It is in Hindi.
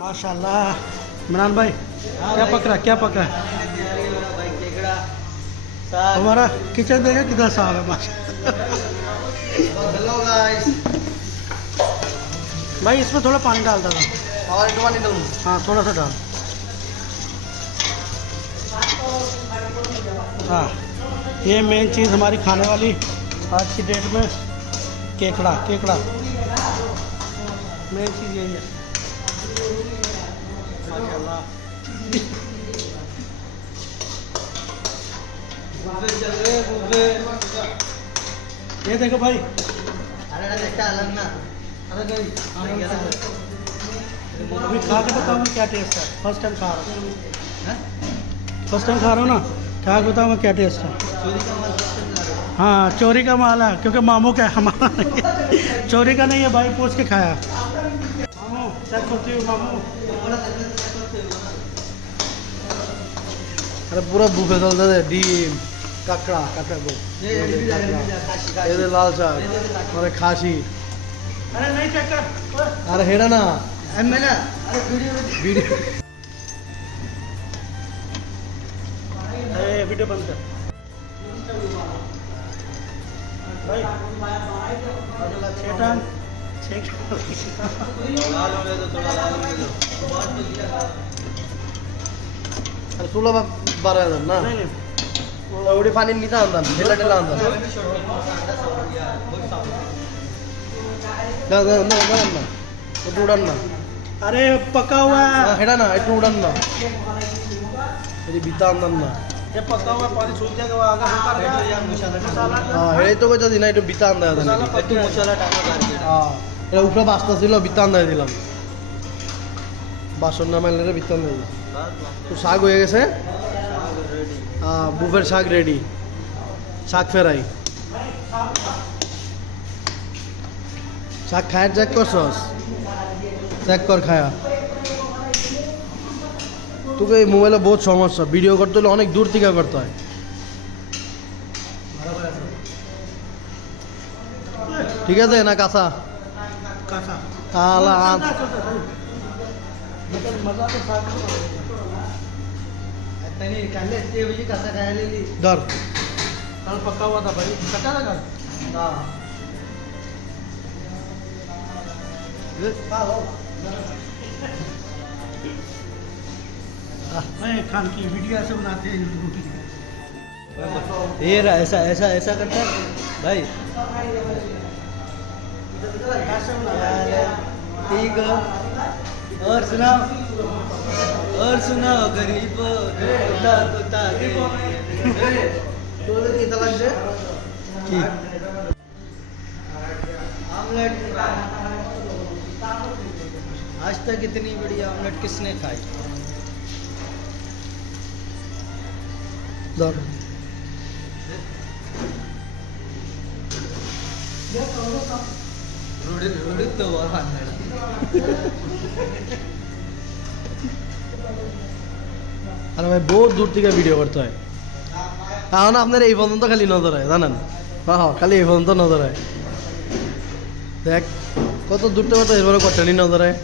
माशाल्लाह। इमरान भाई क्या पक रहा, क्या पक रहा है? हमारा किचन देखा कितना साफ है माशाल्लाह। Hello guys. भाई इसमें थोड़ा पानी डाल देना। और एक पानी डालूं? हाँ थोड़ा सा डाल। हाँ ये मेन चीज़ हमारी खाने वाली आज की डेट में केकड़ा। केकड़ा मेन चीज़ यही है माशाल्लाह। चल रहे बुफे। ये देखो भाई। अरे देखा अलग ना। अरे नहीं अभी खा के बताओ क्या टेस्ट है। फर्स्ट टाइम खा रहा हूँ। फर्स्ट टाइम खा रहा हूँ ना, खा के बताओ क्या टेस्ट है। हाँ चोरी का माल है क्योंकि मामू का है, हमारा नहीं है। चोरी का नहीं है भाई, पूछ के खाया। मामू चेक करती हूँ मामू। अरे पूरा बुफे चलता है। डीम काकड़ा काकड़ा को ये लाल साग और खासी। अरे नहीं चेक कर। अरे हेड़ा ना मैंने वीडियो वीडियो बंद कर भाई। छेटन अरे 16-12 ना नहीं नहीं एवढी पाणी निघा आणतात ढेला ढेला आणतात इथं उडान ना। अरे पका हुआ है। हेडा ना इथं उडान ना बीता आणतात ना। ये पका हुआ पानी सूख जाएगा वो आगे हम कर मसाला हाँ हे तो कोई दिना इथं बीता आणतात मसाला हाँ এটা উপরে বাস্তা ছিল বিতা আন্দায় দিলাম বাসন না মাইলে বিতা আন্দায় তো শাক হয়ে গেছে। বুফের শাক রেডি। শাক ফেরাই শাক খায়ের চেক করছস? চেক কর খায়া। তোকে এই মোবাইলে বহুত সমস্যা, ভিডিও করতে হলে অনেক দূর থেকে করতে হয়। ঠিক আছে না কাঁচা? আলা धर कल पका हुआ था भाई, कटा था कल। खान की वीडियो ऐसे बनाते हैं यूट्यूब की। ये रहा ऐसा ऐसा ऐसा करता है भाई। ठीक है और सुनाओ गरीब आमलेट। आज तक इतनी बड़ी आमलेट किसने खाई? तो अरे भाई बहुत दूर থেকে ভিডিও করতে হয়। এখন আপনার এই পর্যন্ত খালি নজর হয় জানেন। হ্যাঁ খালি এই পর্যন্ত নজর হয়। দেখ কত দূর থেকে এরপরে কটনি নজর হয়।